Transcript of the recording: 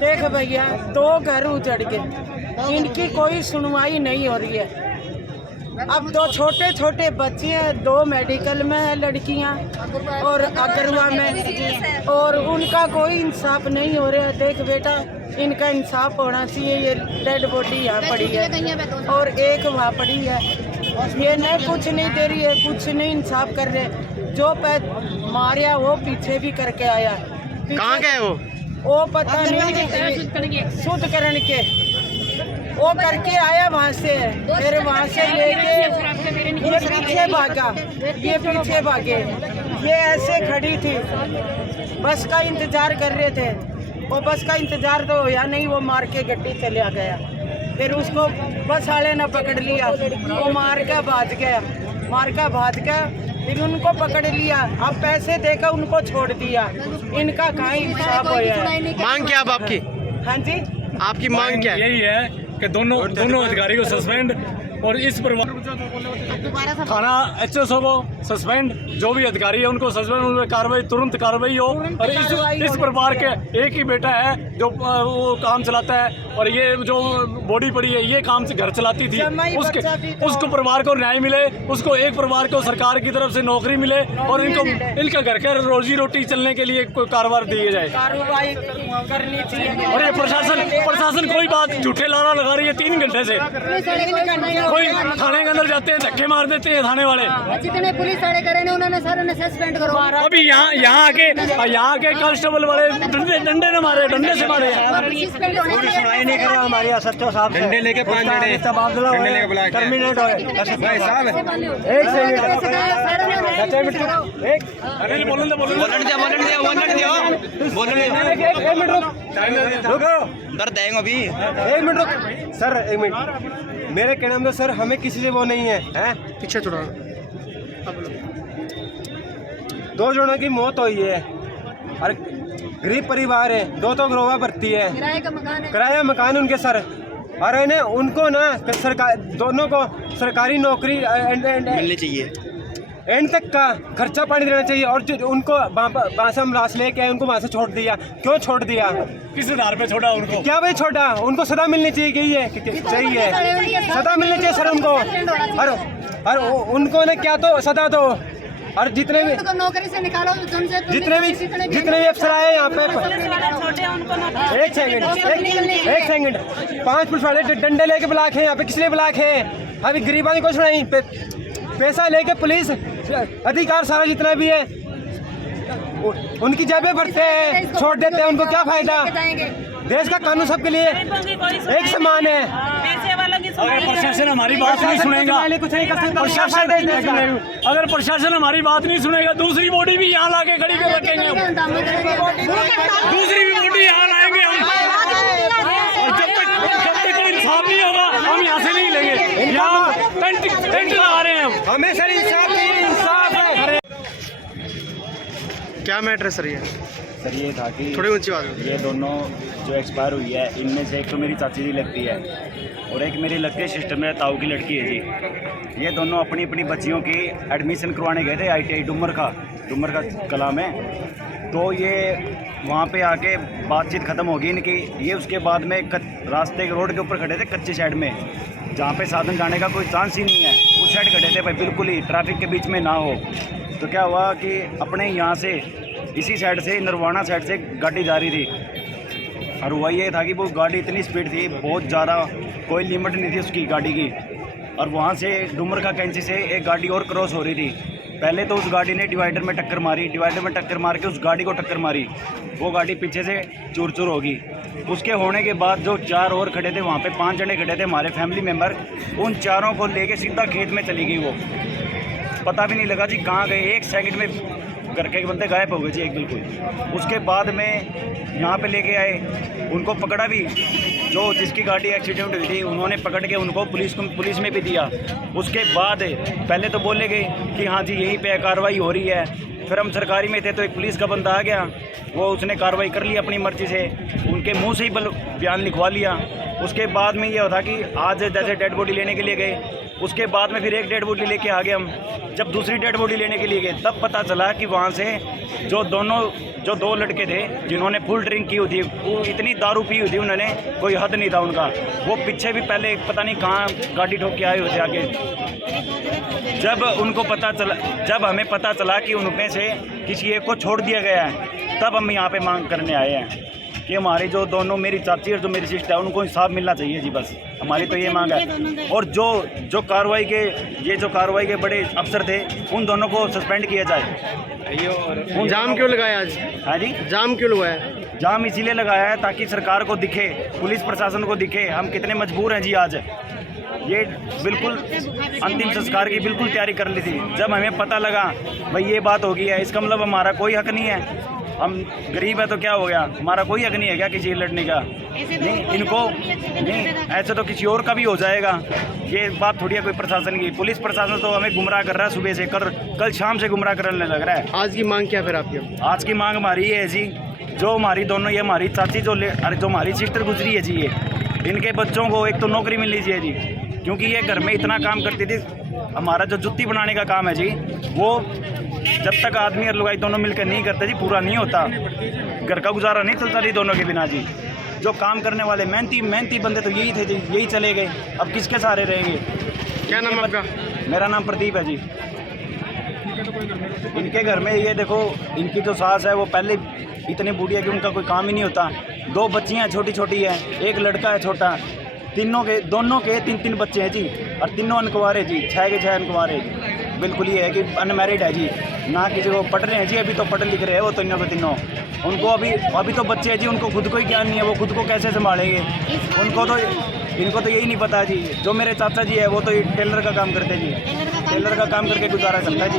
देख भैया, 2 घर उजड़ गए, इनकी कोई सुनवाई नहीं हो रही है। अब 2 छोटे छोटे बच्चे हैं, 2 मेडिकल में है लड़कियां और अगरवा में, और उनका कोई इंसाफ नहीं हो रहा है। देख बेटा, इनका इंसाफ होना चाहिए। ये डेड बॉडी यहाँ पड़ी है और एक वहाँ पड़ी है। ये नहीं कुछ नहीं दे रही है, कुछ नहीं इंसाफ कर रहे। जो मारिया वो पीछे भी करके आया। कहाँ गए वो पता नहीं, शुद्ध करण के वो करके आया वहाँ से, फिर वहाँ से लेके ये पीछे भागा, ये पीछे भागे। ये ऐसे खड़ी थी, बस का इंतजार कर रहे थे। वो बस का इंतजार तो होया नहीं, वो मार के गड्डी चला गया। फिर उसको बस वाले ने पकड़ लिया, वो मार के भाग गया, फिर उनको पकड़ लिया। अब पैसे देकर उनको छोड़ दिया। इनका कहाँ इंसाफ होया है? मांग क्या अब आपकी? हाँ जी, आपकी मांग क्या है? यही है कि दोनों अधिकारी को सस्पेंड और इस पर थाना HSO को सस्पेंड, जो भी अधिकारी है उनको सस्पेंड, उन पर कार्रवाई, तुरंत कार्रवाई हो। और इस परिवार के एक ही बेटा है जो वो काम चलाता है, और ये जो बॉडी पड़ी है ये काम से घर चलाती थी। उसको परिवार को न्याय मिले, उसको एक परिवार को सरकार की तरफ से नौकरी मिले, और इनका घर का रोजी रोटी चलने के लिए कोई कारोबार दिए जाए। कार्रवाई करनी चाहिए। और ये प्रशासन कोई बात झूठे लारा लगा रही है 3 घंटे से। कोई थाने के अंदर जाते हैं, धक्के मार देते हैं थाने वाले। जितने पुलिस वाले करे ने उन्होंने सारे ने सस्पेंड करो। अभी यहाँ के कांस्टेबल वाले डंडे ने मारे, डंडे से मारे। सुनाई नहीं करा हमारी सच्चो साहब, डंडे लेके 5 जने टर्मिनेट हो भाई साहब। एक मिनट रुक सर, 1 मिनट। मेरे कहने में सर हमें किसी से वो नहीं है, पीछे चुरा 2 जनों की मौत हुई है और गरीब परिवार है, 2 तो गरोवा भरती है, किराया मकान उनके सर। और इन्हें उनको ना सरकार, दोनों को सरकारी नौकरी मिलनी चाहिए, एंड तक का खर्चा पानी देना चाहिए। और जो उनको वहाँ से हम लाश लेके आए, उनको वहाँ से छोड़ दिया। क्यों छोड़ दिया? किस आधार पे छोड़ा उनको? क्या भाई छोड़ा? उनको सजा मिलनी चाहिए, चाहिए सजा मिलनी चाहिए सर उनको। और उनको ने क्या तो सजा दो। और जितने भी नौकरी से निकालो, जितने भी अफसर आए यहाँ पे, एक सेकंड 5 पुलिस वाले डंडे लेके ब्लॉक है यहाँ पे, किस लिए ब्लॉक है? अभी गरीबा की कुछ नहीं, पैसा लेके पुलिस अधिकार सारा जितना भी है उनकी जेबें भरते हैं, छोड़ देते हैं। उनको क्या फायदा? देश का कानून सबके लिए एक समान है। अगर प्रशासन हमारी बात नहीं सुनेगा, अगर प्रशासन हमारी बात नहीं सुनेगा, दूसरी बॉडी भी यहाँ लाके खड़ी कर रखेंगे हम। दूसरी भी बॉडी यहाँ लाएंगे हम। और जब तक कोई इंसाफ नहीं होगा हम यहाँ से नहीं लेंगे। यहाँ टेंट लगा रहे हैं हम। हमें सर इंसाफ चाहिए, इंसाफ है। क्या मैटर है सर? ये सर ये था कि थोड़ी ऊंची बात है। ये दोनों जो एक्सपायर हुई है, इनमें से एक तो मेरी चाची की लगती है और एक मेरी लगती है सिस्टर, मेरे ताऊ की लड़की है जी। ये दोनों अपनी अपनी बच्चियों की एडमिशन करवाने गए थे ITI डुमर का कला में। तो ये वहाँ पे आके बातचीत ख़त्म हो गई इनकी। ये उसके बाद में रास्ते के रोड के ऊपर खड़े थे, कच्ची साइड में, जहाँ पे साधन जाने का कोई चांस ही नहीं है। उस साइड खड़े थे भाई, बिल्कुल ही ट्रैफिक के बीच में ना हो। तो क्या हुआ कि अपने यहाँ से इसी साइड से नरवाना साइड से गाड़ी जा रही थी, और हुआ ये था कि वो गाड़ी इतनी स्पीड थी, बहुत ज़्यादा, कोई लिमिट नहीं थी उसकी गाड़ी की। और वहाँ से डुमर का कैंची से एक गाड़ी और क्रॉस हो रही थी। पहले तो उस गाड़ी ने डिवाइडर में टक्कर मारी, डिवाइडर में टक्कर मार के उस गाड़ी को टक्कर मारी, वो गाड़ी पीछे से चूर चूर होगी। उसके होने के बाद जो 4 और खड़े थे वहाँ पे, 5 जने खड़े थे हमारे फैमिली मेम्बर, उन चारों को लेके सीधा खेत में चली गई। वो पता भी नहीं लगा जी कहाँ गए, 1 सेकंड में करके बंदे गायब हो गए जी, एक बिल्कुल। उसके बाद में यहाँ पे लेके आए, उनको पकड़ा भी, जो जिसकी गाड़ी एक्सीडेंट हुई थी उन्होंने पकड़ के उनको पुलिस में भी दिया। उसके बाद पहले तो बोले गए कि हाँ जी यहीं पे कार्रवाई हो रही है, फिर हम सरकारी में थे तो एक पुलिस का बंदा आ गया, वो उसने कार्रवाई कर ली अपनी मर्जी से, उनके मुंह से ही बयान लिखवा लिया। उसके बाद में ये होता कि आज जैसे डेड बॉडी लेने के लिए गए, उसके बाद में फिर एक डेड बॉडी लेके आ गए हम। जब दूसरी डेड बॉडी लेने के लिए गए तब पता चला कि वहाँ से जो दो लड़के थे जिन्होंने फुल ड्रिंक की हुई थी, वो इतनी दारू पी हुई थी उन्होंने, कोई हद नहीं था उनका। वो पीछे भी पहले पता नहीं कहाँ गाड़ी ठोक के आए हुए थे आगे। जब हमें पता चला कि उनमें से किसी एक को छोड़ दिया गया है, तब हम यहाँ पे मांग करने आए हैं कि हमारे जो दोनों, मेरी चाची और जो मेरी सिस्टर है, उनको इंसाफ मिलना चाहिए जी, बस हमारी तो ये मांग है। और जो कार्रवाई के बड़े अफसर थे, उन दोनों को सस्पेंड किया जाए। जाम क्यों लगाया आज? हाँ जी, जाम क्यों लगाया? जाम इसीलिए लगाया है ताकि सरकार को दिखे, पुलिस प्रशासन को दिखे हम कितने मजबूर हैं जी। आज ये बिल्कुल अंतिम संस्कार की बिल्कुल तैयारी कर ली थी। जब हमें पता लगा भाई ये बात हो गई है, इसका मतलब हमारा कोई हक नहीं है, हम गरीब है तो क्या हो गया, हमारा कोई हक नहीं है क्या किसी लड़ने का? नहीं, इनको नहीं, ऐसे तो किसी और का भी हो जाएगा। ये बात थोड़ी है कोई प्रशासन की। पुलिस प्रशासन तो हमें गुमराह कर रहा है, सुबह से कल शाम से गुमराह करने लग रहा है। आज की मांग क्या फिर आपकी? आज की मांग हमारी ये है जी, जो हमारी दोनों, ये हमारी चाची जो हमारी सिस्टर गुजरी है जी, ये इनके बच्चों को एक तो नौकरी मिल लीजिए जी, क्योंकि ये घर में इतना काम करती थी। हमारा जो जुत्ती बनाने का काम है जी, वो जब तक आदमी और लुगाई दोनों मिलकर नहीं करते जी, पूरा नहीं होता। घर का गुजारा नहीं चलता जी दोनों के बिना जी। जो काम करने वाले मेहनती बंदे तो यही थे जी, यही चले गए, अब किसके सहारे रहेंगे? क्या नाम आपका? मेरा नाम प्रदीप है जी। इनके घर में ये देखो, इनकी जो सास है वो पहले इतनी बूढ़ी है कि उनका कोई काम ही नहीं होता। 2 बच्चियाँ छोटी छोटी हैं, एक लड़का है छोटा, दोनों के 3 बच्चे हैं जी, और तीनों अनकुंवारे जी, 6 के 6 अनकुंवारे। बिल्कुल ये है कि अनमैरिड है जी, ना किसी को पढ़ रहे हैं जी, अभी तो पढ़ लिख रहे हैं वो तीनों के तीनों। उनको अभी तो बच्चे हैं जी, उनको खुद को ही ज्ञान नहीं है, वो खुद को कैसे संभालेंगे? इनको तो यही नहीं पता जी। जो मेरे चाचा जी है वो तो टेलर का काम करते हैं जी, टेलर का काम करके गुजारा करता है जी।